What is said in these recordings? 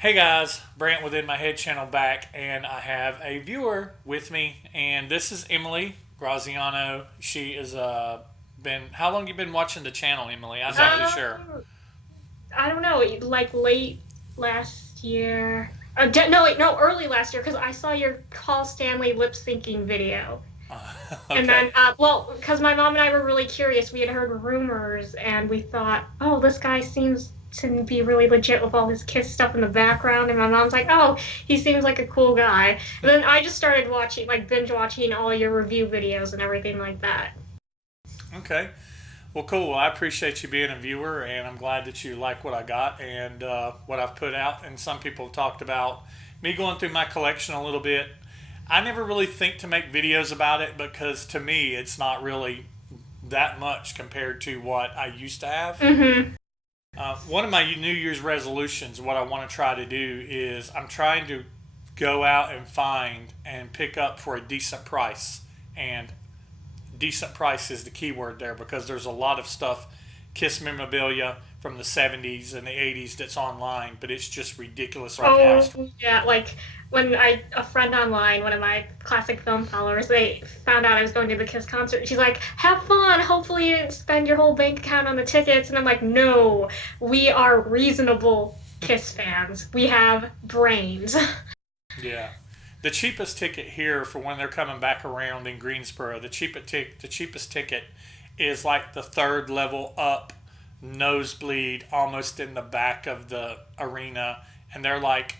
Hey guys, Brant within my head channel back, and I have a viewer with me, and this is Emily Graziano. She is been how long you been watching the channel, Emily? I'm not really sure. Um, I don't know, like late last year. No, wait, no, early last year, because I saw your Call Stanley lip syncing video. And Okay, then, well, because my mom and I were really curious. We had heard rumors, and we thought, oh, this guy seems to be really legit with all his Kiss stuff in the background. And my mom's like, oh, he seems like a cool guy. And then I just started watching, like, binge watching all your review videos and everything like that. okay. Well, cool. Well, I appreciate you being a viewer, and I'm glad that you like what I got and what I've put out. And some people have talked about me going through my collection a little bit. I never really think to make videos about it because to me, it's not really that much compared to what I used to have. Mm-hmm. One of my New Year's resolutions, what I want to try to do is I'm trying to go out and find and pick up for a decent price. And decent price is the key word there because there's a lot of stuff, Kiss memorabilia from the 70s and the 80s that's online, but it's just ridiculous right now. Oh, yeah, like when a friend online, one of my classic film followers, they found out I was going to the Kiss concert. She's like, "Have fun. Hopefully you didn't spend your whole bank account on the tickets." And I'm like, "No, we are reasonable Kiss fans. We have brains." Yeah. The cheapest ticket here for when they're coming back around in Greensboro, the cheapest ticket is like the third level up, nosebleed, almost in the back of the arena, and they're like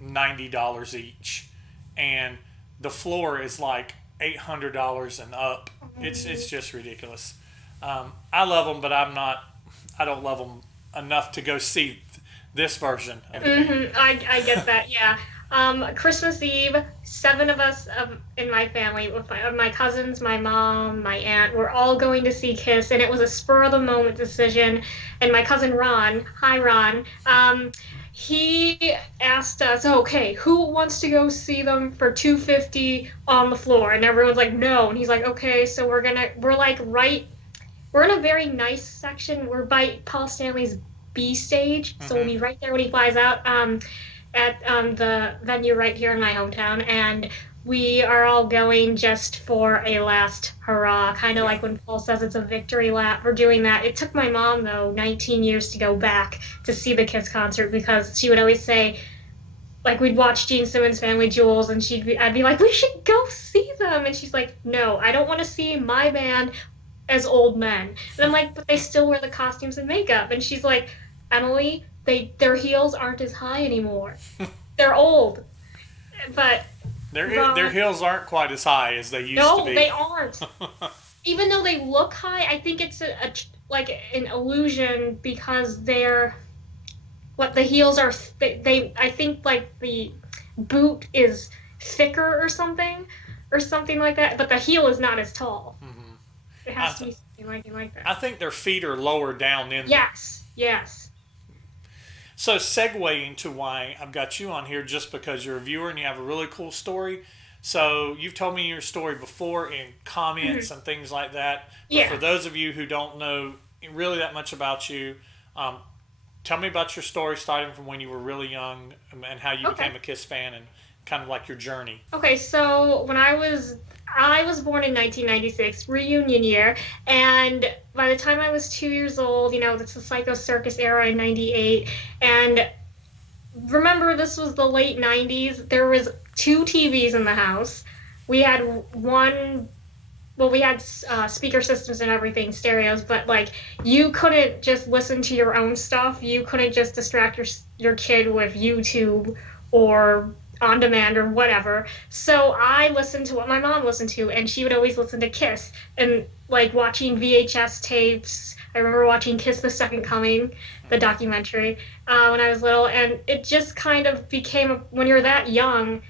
$90 each, and the floor is like $800 and up. It's just ridiculous. I love them, but I don't love them enough to go see this version of the band. I get that. Yeah. Christmas Eve, seven of us in my family, with my cousins, my mom, my aunt, we're all going to see Kiss, and it was a spur of the moment decision. And my cousin Ron, hi Ron, he asked us, okay, who wants to go see them for 250 on the floor? And everyone's like, no. And he's like, okay, so we're like we're in a very nice section. We're by Paul Stanley's B stage, so we'll Mm-hmm. be right there when he flies out. At the venue right here in my hometown, and we are all going just for a last hurrah, kind of Yeah. like when Paul says it's a victory lap. We're doing that. It took my mom though 19 years to go back to see the Kiss concert because she would always say, like, we'd watch Gene Simmons' Family Jewels, and I'd be like, we should go see them, and she's like, no, I don't want to see my band as old men. And I'm like, but they still wear the costumes and makeup, and she's like, Emily, their heels aren't as high anymore. They're old. But Their Ron, hills aren't quite as high as they used to no, they be. aren't. Even though they look high, I think it's like an illusion because they're what the heels are. I think like the boot is thicker or something like that. But the heel is not as tall. Hmm. It I has to th- be something like that. I think their feet are lower down in them. Yes, yes. So segueing to why I've got you on here just because you're a viewer and you have a really cool story. So you've told me your story before in Hmm. comments and things like that. But for Yeah. those of you who don't know really that much about you, um, tell me about your story starting from when you were really young and how you Okay. became a Kiss fan and kind of like your journey. Okay, so I was born in 1996, reunion year, and by the time I was 2 years old, that's the Psycho Circus era in '98, and remember this was the late '90s. There was two TVs in the house. We had one. Well, we had speaker systems and everything, stereos, but like you couldn't just listen to your own stuff. You couldn't just distract your kid with YouTube or on demand or whatever. So I listened to what my mom listened to, and she would always listen to Kiss and like watching VHS tapes. I remember watching Kiss the Second Coming, the documentary, when I was little, and it just kind of became when you're that young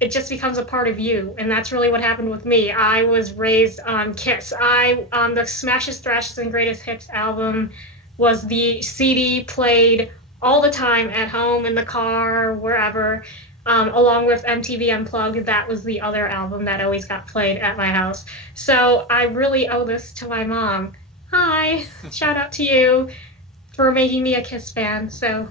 it just becomes a part of you, and that's really what happened with me. I was raised on Kiss. I the Smashes, Thrashes, and Greatest Hits album was the CD played all the time at home, in the car, wherever. Along with MTV Unplugged, that was the other album that always got played at my house. So I really owe this to my mom. Hi, shout out to you for making me a Kiss fan. So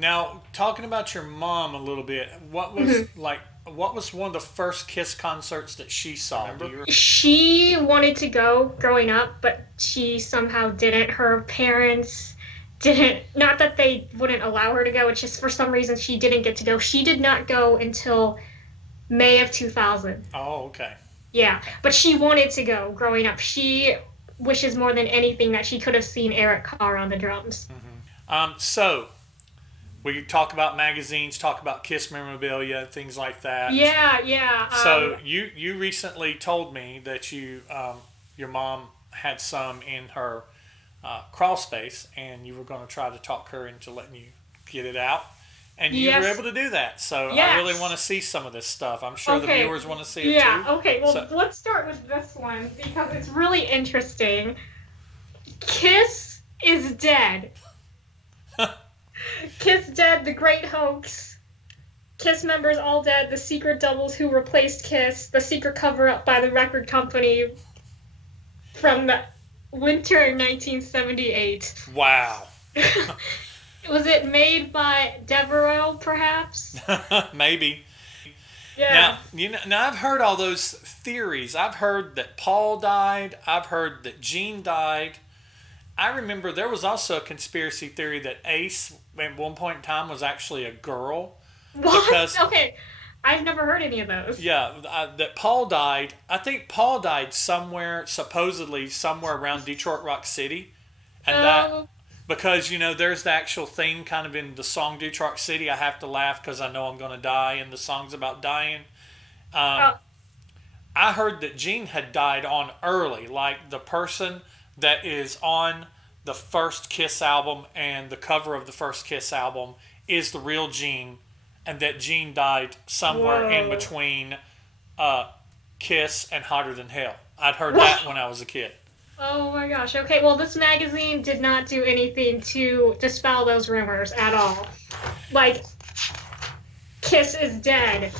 Now, talking about your mom a little bit, what was like? What was one of the first Kiss concerts that she saw? Remember? She wanted to go growing up, but she somehow didn't. Her parents didn't, not that they wouldn't allow her to go, it's just for some reason she didn't get to go. She did not go until May of 2000. Oh, okay. Yeah, Okay. but she wanted to go growing up. She wishes more than anything that she could have seen Eric Carr on the drums. So we talk about magazines, talk about Kiss memorabilia, things like that. Yeah, yeah. So you recently told me that your mom had some in her crawl space, and you were going to try to talk her into letting you get it out, and you were Yes. able to do that. So I Yes. really want to see some of this stuff. I'm sure the Okay. viewers want to see it Yeah, too. okay. Well, So- let's start with this one because it's really interesting. Kiss is dead. Kiss dead, the great hoax. Kiss members all dead, the secret doubles who replaced Kiss, the secret cover-up by the record company from the winter in 1978. Wow. Was it made by Devereaux, perhaps? Maybe. Yeah. Now I've heard all those theories. I've heard that Paul died. I've heard that Gene died. I remember there was also a conspiracy theory that Ace at one point in time was actually a girl. What? Because- Okay. I've never heard any of those. Yeah, that Paul died. I think Paul died supposedly somewhere around Detroit Rock City, and that because there's the actual thing kind of in the song Detroit City. I have to laugh because I know I'm going to die, and the song's about dying. I heard that Gene had died on early, like the person that is on the first Kiss album and the cover of the first Kiss album is the real Gene, and that Gene died somewhere in Whoa. between Kiss and Hotter Than Hell. I'd heard that when I was a kid. Oh my gosh. Okay, well, this magazine did not do anything to dispel those rumors at all. Like, Kiss is dead.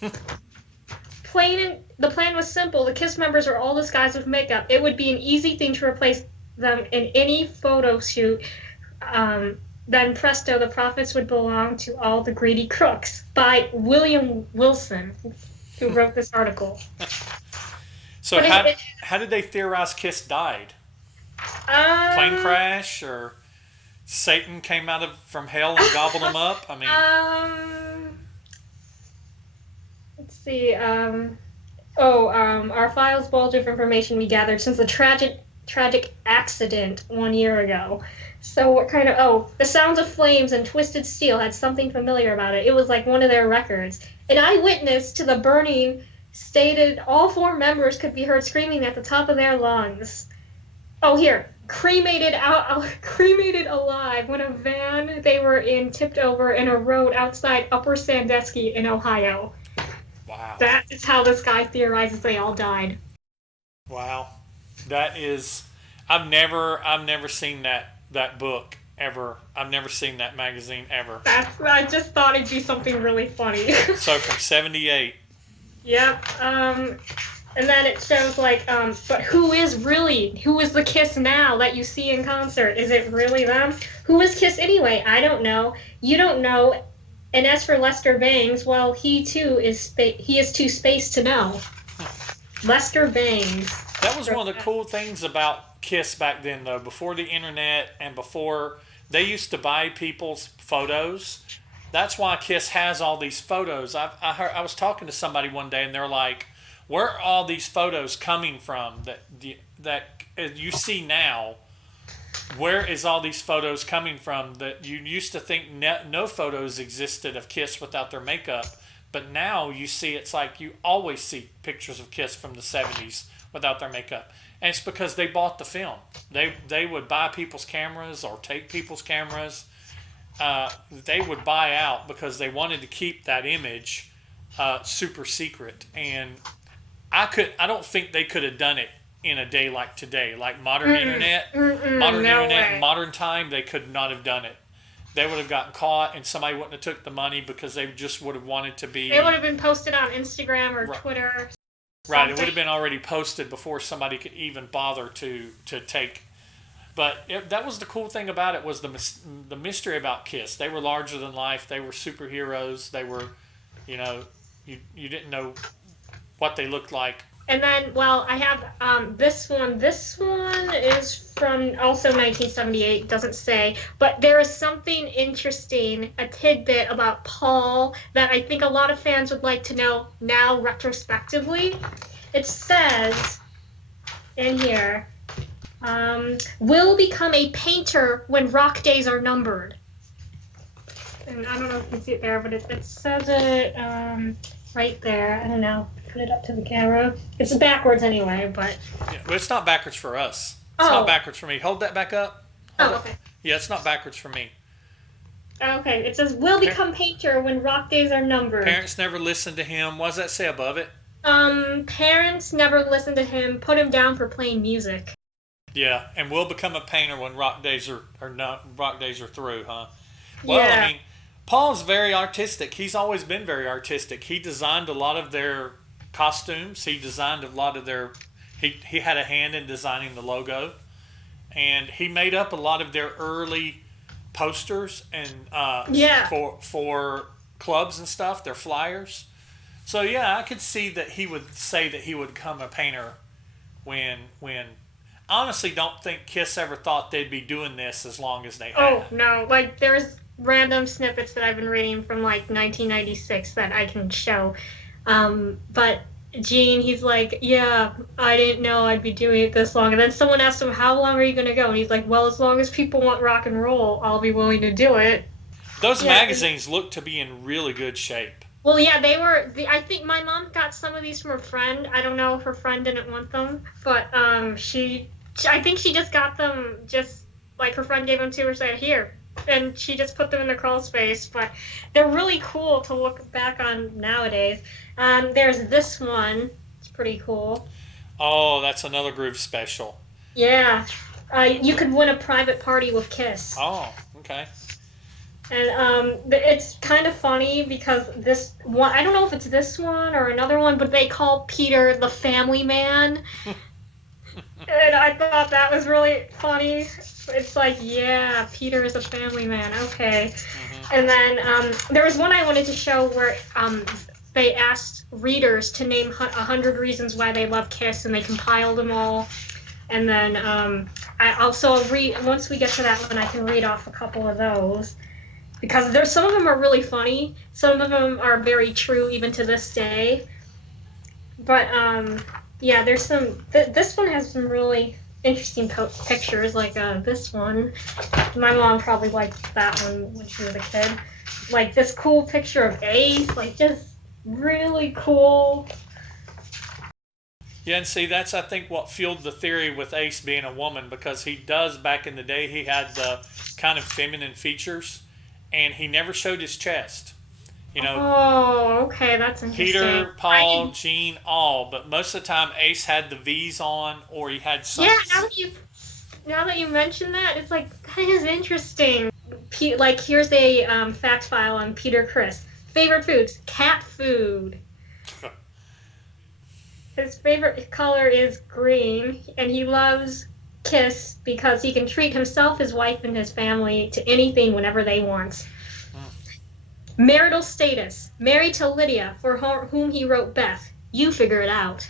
The plan was simple. The Kiss members were all disguised with makeup. It would be an easy thing to replace them in any photo shoot. Then presto, the profits would belong to all the greedy crooks. By William Wilson, who wrote this article. So But how did they theorize Kiss died? Um, Plane crash, or Satan came from hell and gobbled them up? I mean, Let's see. Our files bulge of information we gathered since the tragic accident 1 year ago. So what kind of... the sounds of flames and twisted steel had something familiar about it. It was like one of their records. An eyewitness to the burning stated all four members could be heard screaming at the top of their lungs. Oh, here. Cremated alive when a van they were in tipped over in a road outside Upper Sandusky in Ohio. wow. That is how this guy theorizes they all died. Wow. That is... I've never seen that book ever. I've never seen that magazine ever. I just thought it'd be something really funny. So from 78. Yep. And then it shows but who is the Kiss now that you see in concert? Is it really them? Who is Kiss anyway? I don't know. You don't know. And as for Lester Bangs, well, he too is too spaced to know. Lester Bangs. That was one of the cool things about Kiss back then, though. Before the internet and before they used to buy people's photos. That's why Kiss has all these photos. I was talking to somebody one day, and they're like, "Where are all these photos coming from that you see now? Where is all these photos coming from that you used to think no photos existed of Kiss without their makeup, but now you see it's like you always see pictures of Kiss from the 70s without their makeup." And it's because they bought the film. They would buy people's cameras or take people's cameras. They would buy out because they wanted to keep that image super secret. And I don't think they could have done it in a day like today, like modern internet, modern time. They could not have done it. They would have gotten caught, and somebody wouldn't have took the money because they just would have wanted to be. It would have been posted on Instagram or Twitter. Right, it would have been already posted before somebody could even bother to take. That was the cool thing about it was the mystery about Kiss. They were larger than life. They were superheroes. They were, you know, you didn't know what they looked like. And then, well, I have this one. This one is from also 1978. Doesn't say, but there is something interesting, a tidbit about Paul that I think a lot of fans would like to know now retrospectively. It says in here, will become a painter when rock days are numbered. And I don't know if you can see it there, but it says it right there. I don't know. Put it up to the camera. It's backwards anyway, but... Yeah, but it's not backwards for us. It's not backwards for me. Hold that back up. Okay. Yeah, it's not backwards for me. Okay, it says, will become painter when rock days are numbered. Parents never listened to him. What does that say above it? Parents never listened to him, put him down for playing music. Yeah, and will become a painter when rock days are not rock days are through, huh? Well, Yeah. I mean, Paul's very artistic. He's always been very artistic. He designed a lot of their costumes. He designed a lot of their... He had a hand in designing the logo. And he made up a lot of their early posters and for clubs and stuff, their flyers. So, yeah, I could see that he would say that he would become a painter when... I honestly don't think Kiss ever thought they'd be doing this as long as they had. Oh, no. Like, there's random snippets that I've been reading from, like, 1996 that I can show. But Gene, he's like, yeah, I didn't know I'd be doing it this long. And then someone asked him, how long are you going to go? And he's like, well, as long as people want rock and roll, I'll be willing to do it. Those magazines look to be in really good shape. Well, yeah, they were. I think my mom got some of these from a friend. I don't know if her friend didn't want them, but I think she just got them just like her friend gave them to her, said, here. And she just put them in the crawl space. But they're really cool to look back on nowadays. There's this one. It's pretty cool. Oh, that's another Groove special. Yeah. You could win a private party with Kiss. Oh, okay. And it's kind of funny because this one, I don't know if it's this one or another one, but they call Peter the family man. And I thought that was really funny. It's like, yeah, Peter is a family man. Okay. Mm-hmm. And then there was one I wanted to show where they asked readers to name 100 reasons why they love Kiss, and they compiled them all. And then I'll read, once we get to that one, I can read off a couple of those. Because there's some of them are really funny. Some of them are very true even to this day. But yeah, there's some. This one has some really interesting pictures, like this one. My mom probably liked that one when she was a kid. Like this cool picture of Ace, like just really cool. Yeah, and see, that's I think what fueled the theory with Ace being a woman, because he does back in the day he had the kind of feminine features. And he never showed his chest. You know. Oh, okay, that's interesting. Peter, Paul, Gene, all, but most of the time Ace had the V's on, or he had some. Yeah, now that you mention that, it's like that is interesting. Like here's a fact file on Peter Criss. Favorite foods: cat food. His favorite color is green, and he loves Kiss because he can treat himself, his wife, and his family to anything whenever they want. Marital status: married to Lydia, for whom he wrote Beth. You figure it out.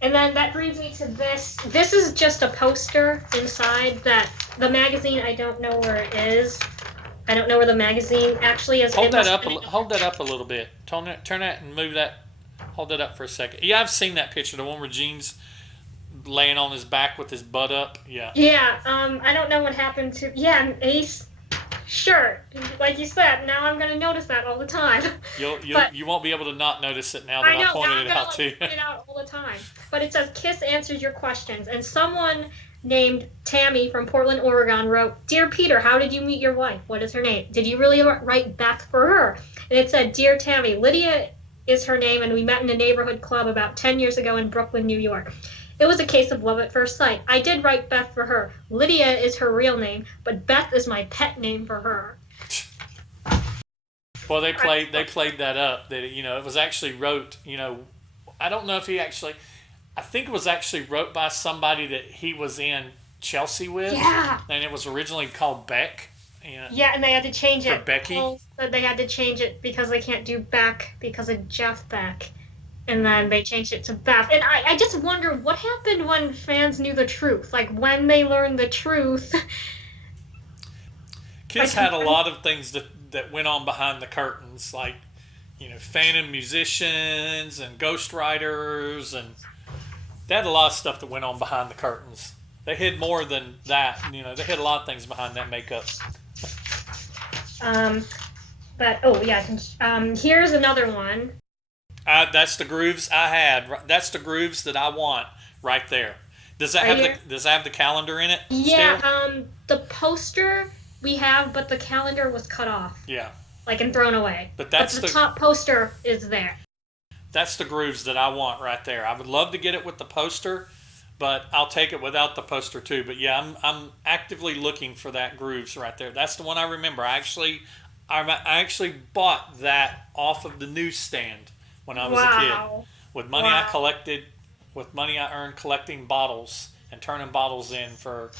And then that brings me to this. This is just a poster inside that the magazine. I don't know where it is. I don't know where the magazine actually is. Hold that up a little bit. Turn that and move that. Hold that up for a second. Yeah, I've seen that picture. The one where Gene's laying on his back with his butt up. Yeah. Yeah. I don't know what happened to. Yeah, Ace. Sure. Like you said, now I'm gonna notice that all the time. You won't be able to not notice it now that I pointed it out to you. Point it out all the time. But it says Kiss answers your questions, and someone named Tammy from Portland, Oregon wrote, "Dear Peter, how did you meet your wife? What is her name? Did you really write Beth for her?" And it said, "Dear Tammy, Lydia is her name, and we met in a neighborhood club about 10 years ago in Brooklyn, New York. It was a case of love at first sight. I did write Beth for her. Lydia is her real name, but Beth is my pet name for her." Well, they played that up. That it was actually wrote. I don't know if he actually. I think it was actually wrote by somebody that he was in Chelsea with. Yeah. And it was originally called Beck. And Yeah, and they had to change for it. Becky. Paul said they had to change it because they can't do Beck because of Jeff Beck. And then they changed it to Beth. And I just wonder what happened when fans knew the truth. Like, when they learned the truth. Kiss had a lot of things that went on behind the curtains, like, phantom musicians and ghostwriters, and they had a lot of stuff that went on behind the curtains. They hid more than that. They hid a lot of things behind that makeup. Here's another one. That's the grooves I had. That's the grooves that I want right there. Does that have the calendar in it? Yeah. Still? The poster we have, but the calendar was cut off. Yeah. And thrown away. But the top poster is there. That's the grooves that I want right there. I would love to get it with the poster, but I'll take it without the poster too. But yeah, I'm actively looking for that grooves right there. That's the one I remember. I actually bought that off of the newsstand when I was a kid. With money I collected, with money I earned collecting bottles and turning bottles in for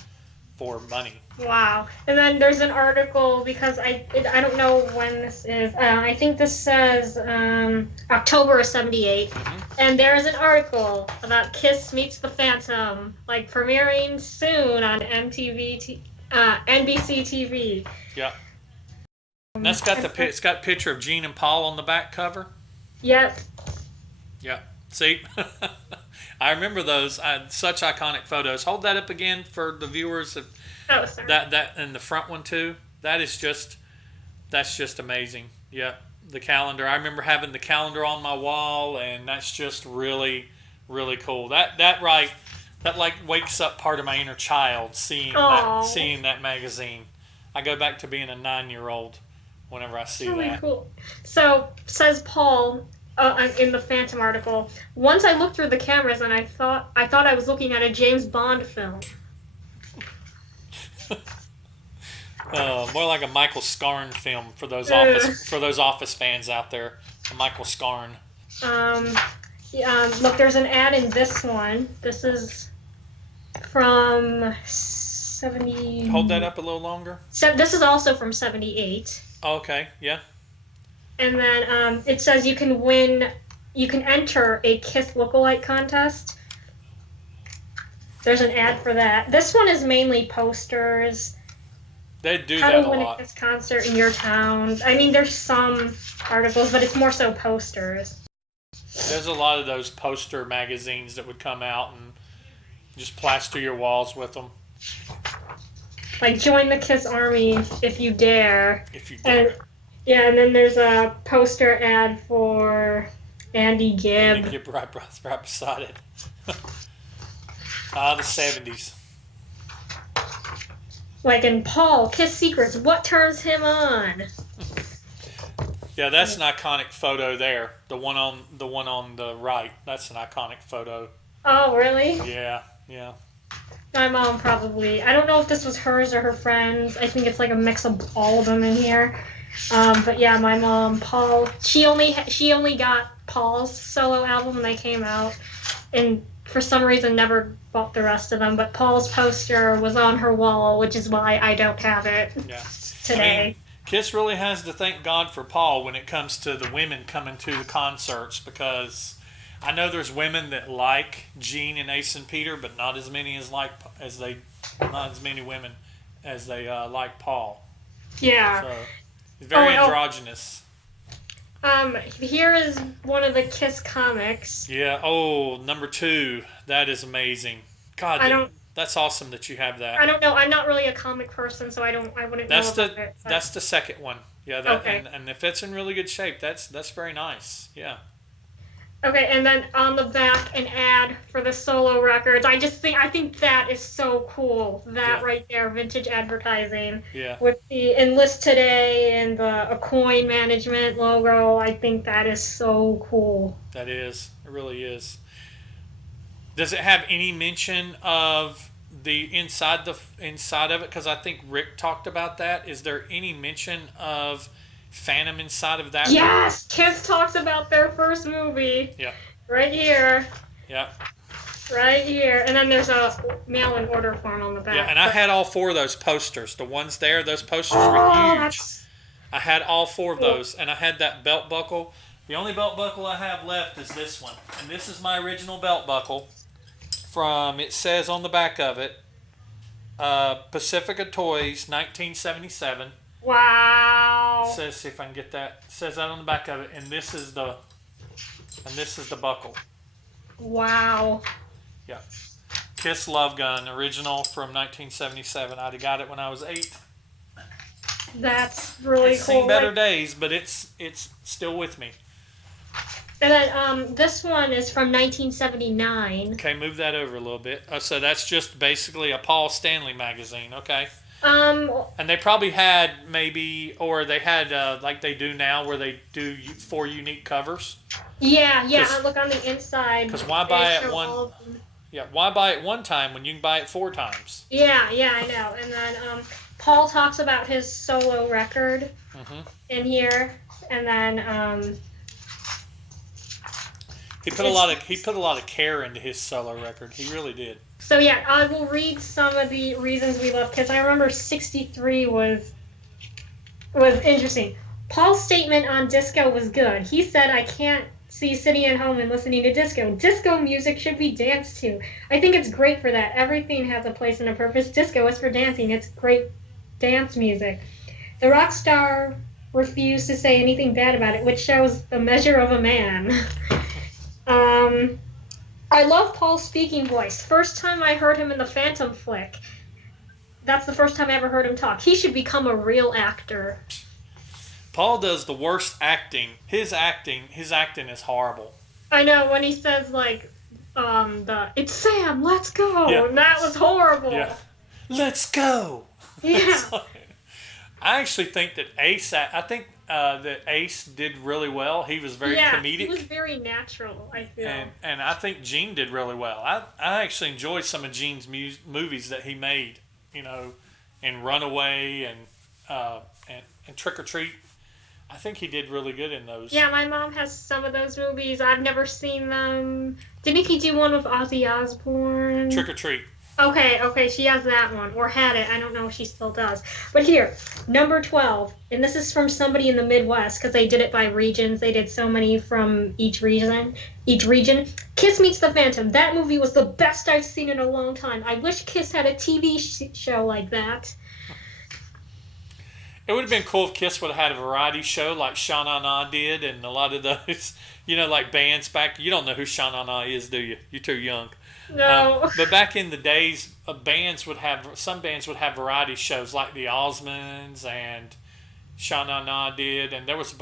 money. Wow. And then there's an article, because I don't know when this is. I think this says October of 78. Mm-hmm. And there's an article about Kiss Meets the Phantom, premiering soon on NBC TV. Yeah. And it's got a picture of Gene and Paul on the back cover. Yep. Yeah. See? I remember those. Such iconic photos. Hold that up again for the viewers. Oh, sorry. That and the front one too. That's just amazing. Yeah. The calendar. I remember having the calendar on my wall, and that's just really, really cool. That wakes up part of my inner child seeing that magazine. I go back to being a 9-year-old whenever I see really that. Cool. So, says Paul in the Phantom article, once I looked through the cameras and I thought I was looking at a James Bond film. More like a Michael Scarn film for those office fans out there. A Michael Scarn. Look, there's an ad in this one. This is from 70. Hold that up a little longer. So this is also from 78. Oh, okay, yeah. And then it says you can enter a Kiss lookalike contest. There's an ad for that. This one is mainly posters. They do How that to win a lot. a Kiss concert in your town. I mean, there's some articles, but it's more so posters. There's a lot of those poster magazines that would come out and just plaster your walls with them. Join the Kiss Army if you dare. If you dare. And then there's a poster ad for Andy Gibb. Andy Gibb right beside it. The 70s. In Paul, Kiss Secrets, what turns him on? Yeah, that's an iconic photo there. The one on the right. That's an iconic photo. Oh, really? Yeah. My mom probably. I don't know if this was hers or her friends. I think it's a mix of all of them in here. But yeah, my mom, Paul. She only got Paul's solo album when they came out, and for some reason never bought the rest of them. But Paul's poster was on her wall, which is why I don't have it today. I mean, Kiss really has to thank God for Paul when it comes to the women coming to the concerts, because I know there's women that like Gene and Ace and Peter, but not as many not as many women as they like Paul. Yeah. So he's very androgynous. Here is one of the Kiss comics. Yeah. Oh, number 2. That is amazing. God, that's awesome that you have that. I don't know. I'm not really a comic person, so I wouldn't know about it. That's the second one. Yeah. Okay. And if it's in really good shape, that's very nice. Yeah. Okay, and then on the back, an ad for the solo records. I think that is so cool. That right there, vintage advertising. Yeah. With the Enlist Today and the coin management logo. I think that is so cool. That is. It really is. Does it have any mention of the inside of it? Because I think Rick talked about that. Is there any mention of Phantom inside of that? Yes! Kiss talks about their first movie. Yeah. Right here. Yeah. Right here. And then there's a mail-in order form on the back. Yeah, and I had all 4 of those posters. The ones there, those posters were Oh, huge. that's I had all 4 of cool. those, and I had that belt buckle. The only belt buckle I have left is this one, and this is my original belt buckle. It says on the back of it, Pacifica Toys, 1977. Wow. It says, see if I can get that. It says that on the back of it, and this is the buckle. Wow. Yeah, Kiss Love Gun, original from 1977. I'd have got it when I was 8. That's really It's cool. seen better days, but it's still with me. And then this one is from 1979. Okay, move that over a little bit. So that's just basically a Paul Stanley magazine, okay? And they probably had or they had like they do now, where they do 4 unique covers. Yeah. Look on the inside. Because why buy it one? Yeah, why buy it one time when you can buy it 4 times? Yeah, I know. And then Paul talks about his solo record in here, and then he put a lot of care into his solo record. He really did. So yeah, I will read some of the reasons we love Kiss. I remember 63 was interesting. Paul's statement on disco was good. He said, "I can't see sitting at home and listening to disco. Disco music should be danced to. I think it's great for that. Everything has a place and a purpose. Disco is for dancing. It's great dance music." The rock star refused to say anything bad about it, which shows the measure of a man. I love Paul's speaking voice. First time I heard him in the Phantom flick. That's the first time I ever heard him talk. He should become a real actor. Paul does the worst acting. His acting is horrible. I know, when he says like "It's Sam, let's go." Yeah. And that was horrible. Yeah. Let's go. Yeah. I actually think that that Ace did really well. He was very comedic. He was very natural, I feel. And I think Gene did really well. I actually enjoyed some of Gene's movies that he made, in Runaway and Trick or Treat. I think he did really good in those. Yeah, my mom has some of those movies. I've never seen them. Didn't he do one with Ozzy Osbourne? Trick or Treat. Okay, she has that one, or had it. I don't know if she still does. But here, number 12, and this is from somebody in the Midwest, because they did it by regions. They did so many from each region. Kiss Meets the Phantom. That movie was the best I've seen in a long time. I wish Kiss had a TV show like that. It would have been cool if Kiss would have had a variety show like Sha Na Na did, and a lot of those, like bands back. You don't know who Sha Na Na is, do you? You're too young. No. But back in the days, some bands would have variety shows like the Osmonds and Sha Na Na did, and there was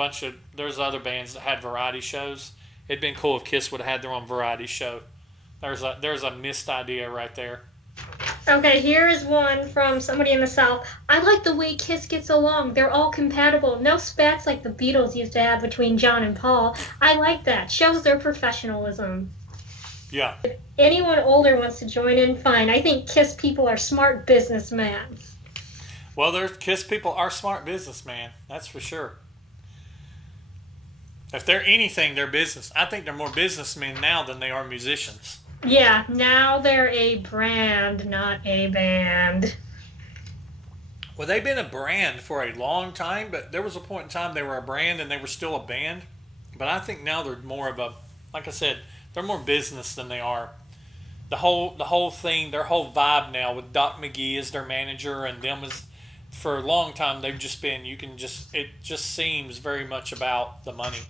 other bands that had variety shows. It'd been cool if Kiss would have had their own variety show. There's a missed idea right there. Okay, here is one from somebody in the South. I like the way Kiss gets along. They're all compatible. No spats like the Beatles used to have between John and Paul. I like that. Shows their professionalism. Yeah. If anyone older wants to join in, fine. I think Kiss people are smart businessmen. Well, Kiss people are smart businessmen. That's for sure. If they're anything, they're business. I think they're more businessmen now than they are musicians. Yeah, now they're a brand, not a band. Well, they've been a brand for a long time, but there was a point in time they were a brand and they were still a band. But I think now they're more of like I said, they're more business than they are. The whole thing, their whole vibe now with Doc McGee as their manager and them for a long time they've just been. It just seems very much about the money.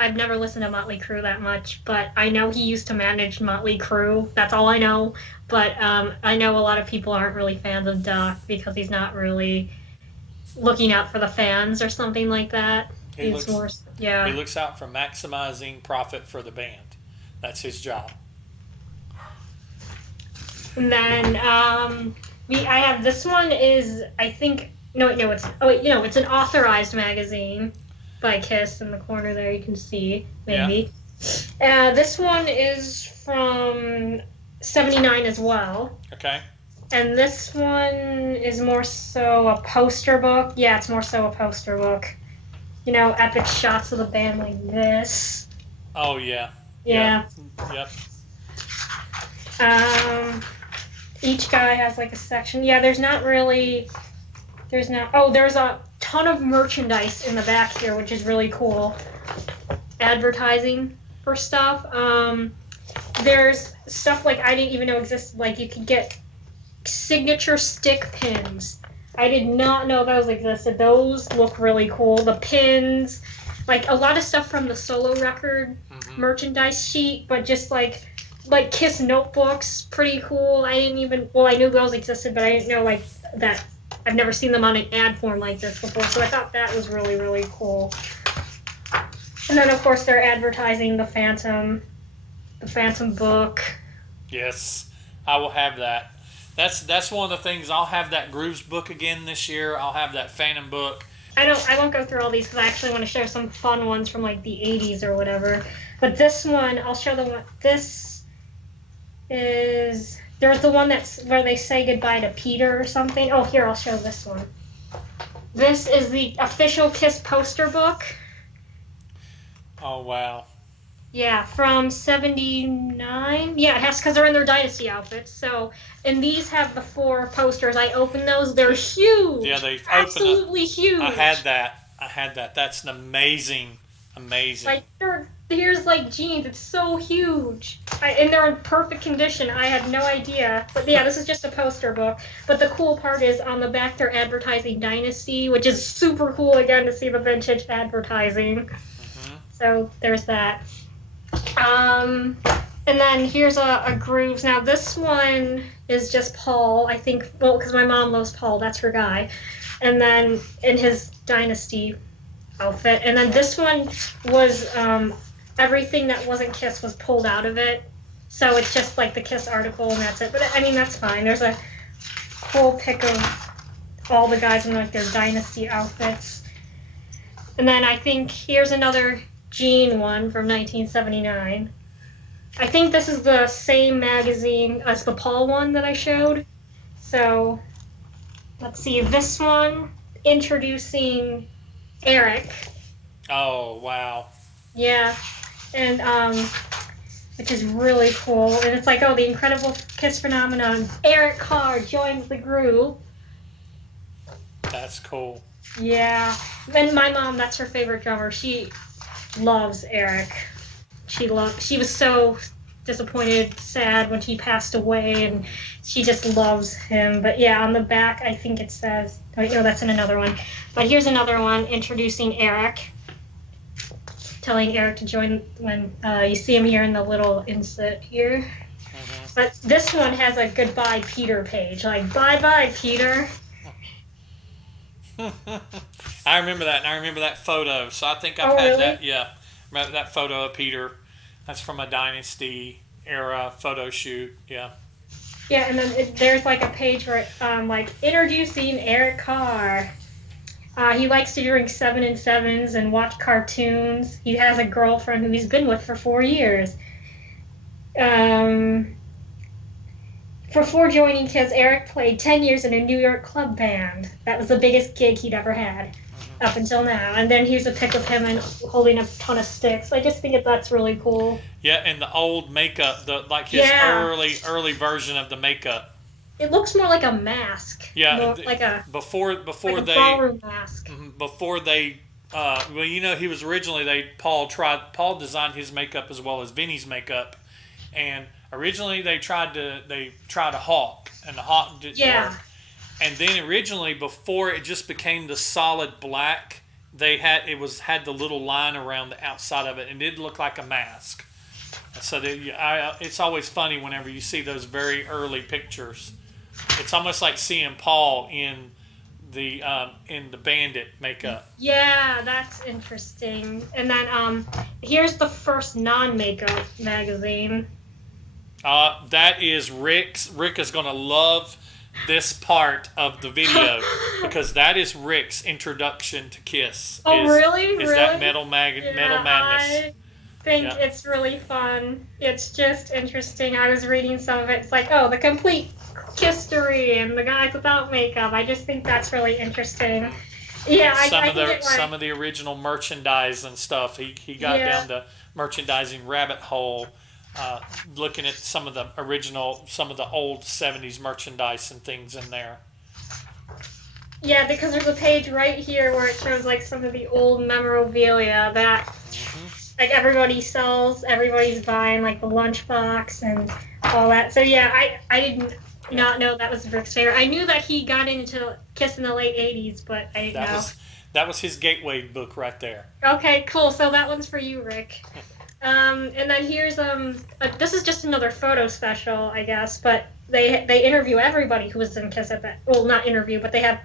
I've never listened to Motley Crue that much, but I know he used to manage Motley Crue. That's all I know. But I know a lot of people aren't really fans of Doc because he's not really looking out for the fans or something like that. He looks out for maximizing profit for the band. That's his job. And then I have this one is it's an authorized magazine by Kiss in the corner there. You can see maybe. Yeah. This one is from '79 as well. Okay. And this one is more so a poster book. Yeah, it's more so a poster book. epic shots of the band like this. Oh yeah. Yeah. Yep. Each guy has like a section. Yeah, there's a ton of merchandise in the back here, which is really cool. Advertising for stuff. There's stuff like I didn't even know existed. Like you could get signature stick pins. I did not know those existed. Those look really cool. The pins, like a lot of stuff from the solo record merchandise sheet, but just like Kiss notebooks, pretty cool. I knew those existed, but I didn't know like that. I've never seen them on an ad form like this before, so I thought that was really, really cool. And then of course they're advertising the Phantom book. Yes, I will have that. That's one of the things. I'll have that Grooves book again this year. I'll have that Phantom book. I won't go through all these because I actually want to show some fun ones from like the 80s or whatever. But this one, I'll show the one. This is there's the one that's where they say goodbye to Peter or something. Oh, here I'll show this one. This is the official Kiss poster book. Oh wow. Yeah, from '79. Yeah, it has because they're in their Dynasty outfits. So, and these have the 4 posters. I opened those. They're huge. Yeah, they absolutely huge. I had that. That's an amazing. Like here's like jeans. It's so huge, and they're in perfect condition. I had no idea. But yeah, this is just a poster book. But the cool part is on the back they're advertising Dynasty, which is super cool again to see the vintage advertising. So there's that. And then here's a Grooves. Now this one is just Paul, I think, because my mom loves Paul, that's her guy. And then in his Dynasty outfit. And then this one was everything that wasn't Kiss was pulled out of it. So it's just like the Kiss article and that's it. But I mean, that's fine. There's a cool pic of all the guys in like their Dynasty outfits. And then I think here's another Gene one from 1979. I think this is the same magazine as the Paul one that I showed. So, let's see. This one, introducing Eric. Oh, wow. Yeah. And, which is really cool. And it's like, the incredible Kiss phenomenon. Eric Carr joins the group. That's cool. Yeah. And my mom, that's her favorite drummer. She loves Eric. She was so disappointed, sad when he passed away, and she just loves him. But yeah, on the back, I think it says, that's in another one. But here's another one introducing Eric, telling Eric to join when you see him here in the little insert here. But this one has a goodbye Peter page, like bye Peter. I remember that, and I remember that photo. So I think I've had that. Yeah, remember that photo of Peter. That's from a Dynasty era photo shoot. Yeah. Yeah, and then there's like a page where like introducing Eric Carr. He likes to drink 7 and 7s and watch cartoons. He has a girlfriend who he's been with for 4 years. Before joining Kiss, Eric played 10 years in a New York club band. That was the biggest gig he'd ever had up until now. And then here's a pic of him and holding a ton of sticks. I just think that's really cool. Yeah, and the old makeup, his early version of the makeup. It looks more like a mask. Yeah, like a ballroom mask. Before they, he was originally Paul designed his makeup as well as Vinny's makeup, and originally they tried a hawk, and the hawk didn't work. And then originally, before it just became the solid black, had the little line around the outside of it, and it did look like a mask. So it's always funny whenever you see those very early pictures. It's almost like seeing Paul in the Bandit makeup. Yeah, that's interesting. And then here's the first non-makeup magazine. That is Rick's. Rick is going to love this part of the video because that is Rick's introduction to Kiss. Really? Is that Metal Madness? I think it's really fun. It's just interesting. I was reading some of it. It's like, the complete history and the guys without makeup. I just think that's really interesting. Yeah, and I can get some like, of the original merchandise and stuff. He got yeah. down the merchandising rabbit hole, looking at some of the old '70s merchandise and things in there. Yeah, because there's a page right here where it shows like some of the old memorabilia that Hmm. like everybody sells, everybody's buying like the lunchbox and all that. So yeah, I didn't Yeah, not know that was Rick's favorite. I knew that he got into Kiss in the late '80s, but I didn't that know. was that was his gateway book right there. Okay, cool. So that one's for you, Rick. And then here's this is just another photo special, I guess, but they interview everybody who was in Kiss at that. Well, not interview, but they have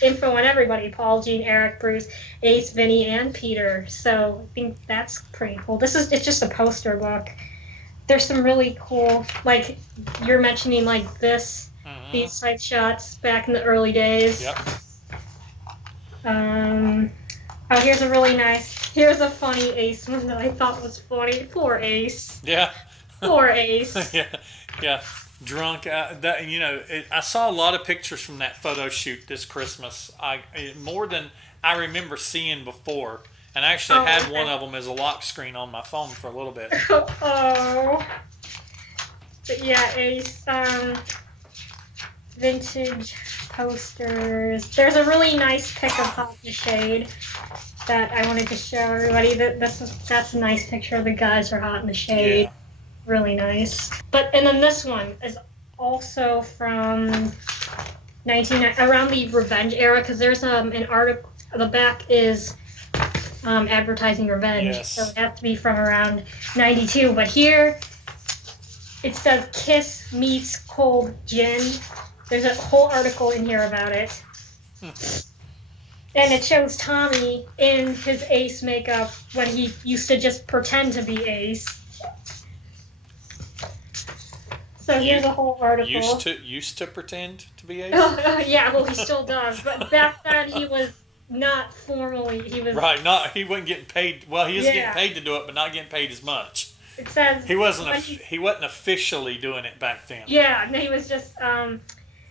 info on everybody: Paul, Gene, Eric, Bruce, Ace, Vinny, and Peter. So I think that's pretty cool. It's just a poster book. There's some really cool, like you're mentioning, like Hmm. these type shots back in the early days. Yep. Um, oh, here's a funny Ace one that I thought was funny. Poor Ace. Yeah. Poor Ace. Yeah. Yeah. Drunk. I saw a lot of pictures from that photo shoot this Christmas. More than I remember seeing before, and I actually Oh, had okay. one of them as a lock screen on my phone for a little bit. Oh. But yeah, Ace, vintage posters. There's a really nice pic of Hot in the Shade that I wanted to show everybody. That's a nice picture of the guys who are Hot in the Shade. Yeah. Really nice. And then this one is also from around the Revenge era, because there's an article. The back is advertising Revenge, Yes. so it has to be from around '92. But here it says Kiss meets Cold Gin. There's a whole article in here about it. And it shows Tommy in his Ace makeup when he used to just pretend to be Ace. So here's a whole article. Used to pretend to be Ace. Yeah, well, he still does. But back then, he was not formally. He was Right. Not he wasn't getting paid. Well, he was getting Yeah. paid to do it, but not getting paid as much. It says He wasn't. when He wasn't officially doing it back then. Yeah, and he was just.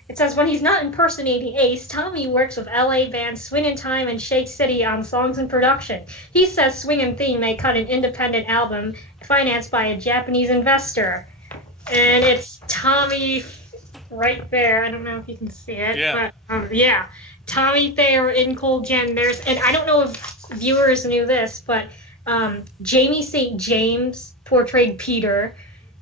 It says when he's not impersonating Ace, Tommy works with LA bands Swing in Time and Shake City on songs and production. He says Swing and Theme may cut an independent album financed by a Japanese investor. And it's Tommy right there. I don't know if you can see it. Yeah. But, yeah. Tommy Thayer in Cold Gin. And I don't know if viewers knew this, but Jamie St. James portrayed Peter.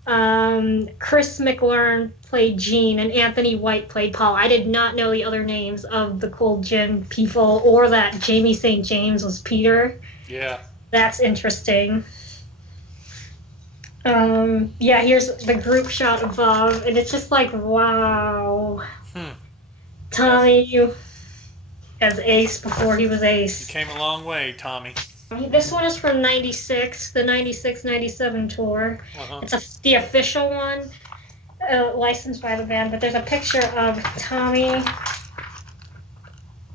Chris McLaren played Gene, and Anthony White played Paul. I did not know the other names of the Cold Gin people, or that Jamie St. James was Peter. Yeah. That's interesting. Yeah, here's the group shot above, and it's just like, wow. Tommy, you as Ace before he was You Ace. came a long way, Tommy. This one is from '96, the '96-'97 tour. Uh-huh. It's the official one, licensed by the band, but there's a picture of Tommy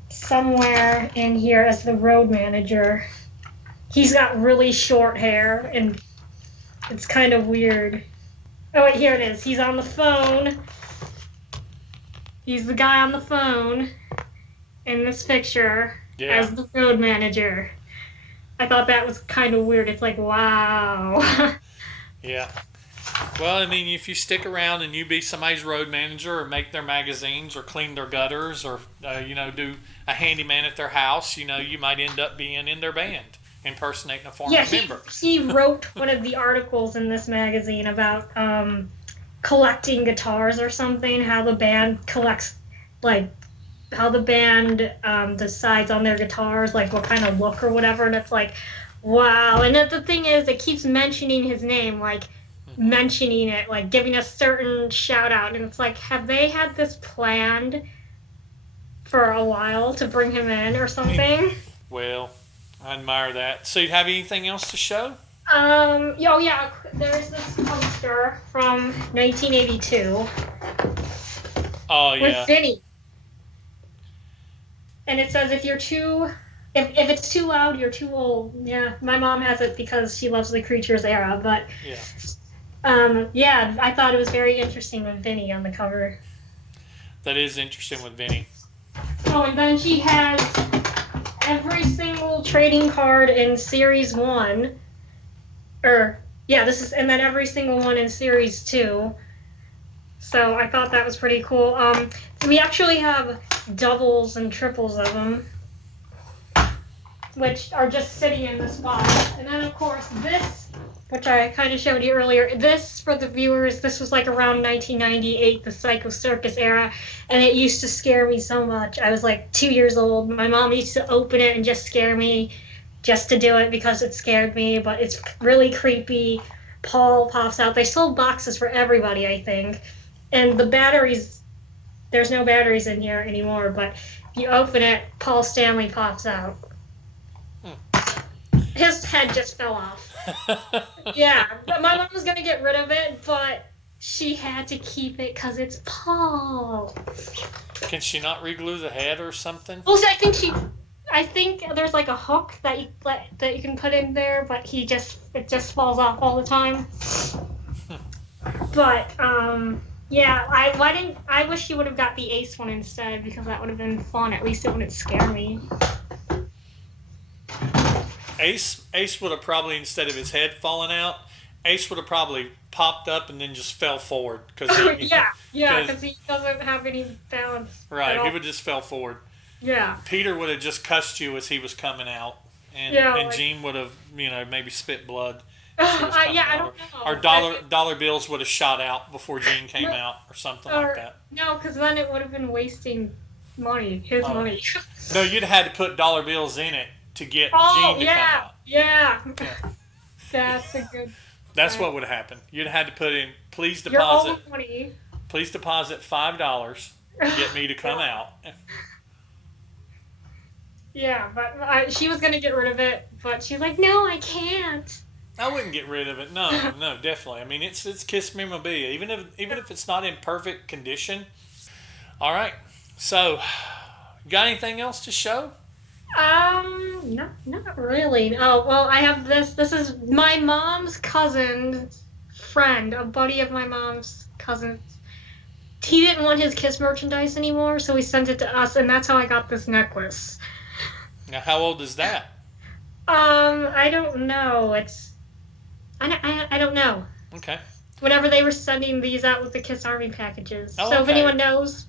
somewhere in here as the road manager. He's got really short hair, and it's kind of weird. Oh, wait, here it is. He's on the phone. He's the guy on the phone in this picture as the road manager. I thought that was kind of weird. It's like, wow. Yeah. Well, I mean, if you stick around and you be somebody's road manager or make their magazines or clean their gutters or, do a handyman at their house, you might end up being in their band, impersonating a former member. He wrote one of the articles in this magazine about collecting guitars or something, how the band collects, like, how the band decides on their guitars, like what kind of look or whatever, and it's like, wow. And the thing is, it keeps mentioning his name, like mentioning it, like giving a certain shout out, and it's like, have they had this planned for a while to bring him in or something? Well, I admire that. So, you have anything else to show? Yeah, there's this poster from 1982 Oh, yeah. with Vinny. And it says if it's too loud, you're too old. Yeah, my mom has it because she loves the Creatures era. But Yeah. I thought it was very interesting with Vinny on the cover. That is interesting with Vinny. Oh, and then she has every single trading card in Series 1. And then every single one in Series 2. So I thought that was pretty cool. We actually have doubles and triples of them, which are just sitting in this box. And then, of course, this, which I kind of showed you earlier, this, for the viewers, this was like around 1998, the Psycho Circus era, and it used to scare me so much. I was like 2 years old. My mom used to open it and just scare me just to do it because it scared me, but it's really creepy. Paul pops out. They sold boxes for everybody, I think. And the batteries, there's no batteries in here anymore, but if you open it, Paul Stanley pops out. His head just fell off. Yeah, but my mom was going to get rid of it, but she had to keep it because it's Paul. Can she not reglue the head or something? Well, I think there's like a hook that you can put in there, but it just falls off all the time. But yeah, I wish she would have got the Ace one instead, because that would have been fun. At least it wouldn't scare me. Ace would have probably, instead of his head falling out, Ace would have probably popped up and then just fell forward. Because he doesn't have any balance. Right, he would just fell forward. Yeah. Peter would have just cussed you as he was coming out, and Jean would have, maybe spit blood. I don't know. Or dollar bills would have shot out before Jean came out, or something like that. No, because then it would have been wasting money, his money. No, you'd have had to put dollar bills in it to get Jean to come out. Yeah. That's a good. That's what would have happened. You'd have had to put in, please your own money. Please deposit $5 to get me to come out. Yeah, but she was going to get rid of it, but she's like, no, I can't. I wouldn't get rid of it. No, definitely. I mean, it's Kiss memorabilia, even if it's not in perfect condition. All right. So, got anything else to show? No, not really. Oh, well, I have this. This is my mom's cousin's friend, a buddy of my mom's cousin's. He didn't want his Kiss merchandise anymore, so he sent it to us, and that's how I got this necklace. Now, how old is that? I don't know. I don't know. Okay. Whenever they were sending these out with the Kiss Army packages. Oh, so okay. if anyone knows.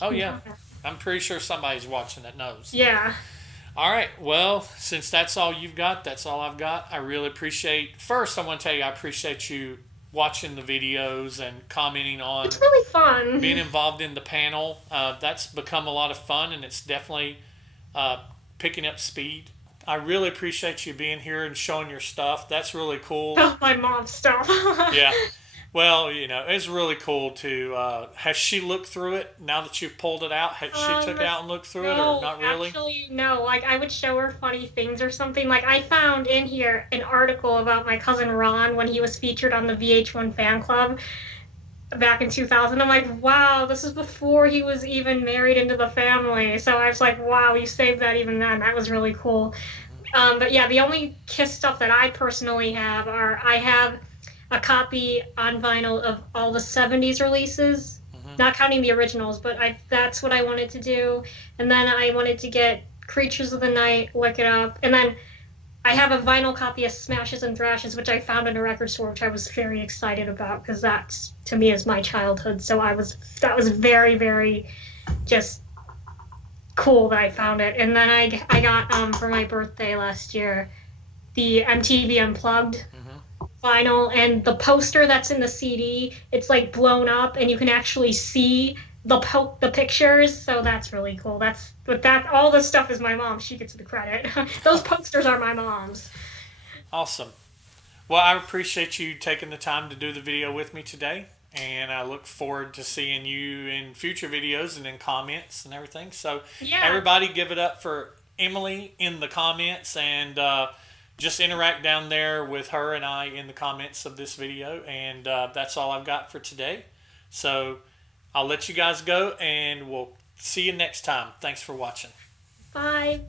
Oh, yeah. I'm pretty sure somebody's watching that knows. Yeah. All right. Well, since that's all you've got, that's all I've got. I really appreciate... First, I want to tell you I appreciate you watching the videos and commenting on... It's really fun. Being involved in the panel. That's become a lot of fun, and it's definitely picking up speed. I really appreciate you being here and showing your stuff. That's really cool. My mom's stuff. Yeah. Well, it's really cool to... has she looked through it now that you've pulled it out? Has she took it out and looked through it, or not really? Actually, no. Like, I would show her funny things or something. Like, I found in here an article about my cousin Ron when he was featured on the VH1 fan club back in 2000. I'm like, wow, this is before he was even married into the family. So I was like, wow, you saved that even then. That was really cool. But yeah, the only Kiss stuff that I personally have I have a copy on vinyl of all the 70s releases, not counting the originals, but that's what I wanted to do. And then I wanted to get Creatures of the Night, Look It Up. And then I have a vinyl copy of Smashes and Thrashes, which I found in a record store, which I was very excited about, because that, to me, is my childhood. So that was very, very just cool that I found it. And then I got, for my birthday last year, the MTV Unplugged vinyl, and the poster that's in the CD, it's like blown up, and you can actually see the pictures, so that's really cool. All this stuff is my mom. She gets the credit. Those posters are my mom's. Awesome. Well, I appreciate you taking the time to do the video with me today, and I look forward to seeing you in future videos and in comments and everything. So everybody give it up for Emily in the comments, and just interact down there with her and I in the comments of this video. And that's all I've got for today. So I'll let you guys go, and we'll see you next time. Thanks for watching. Bye.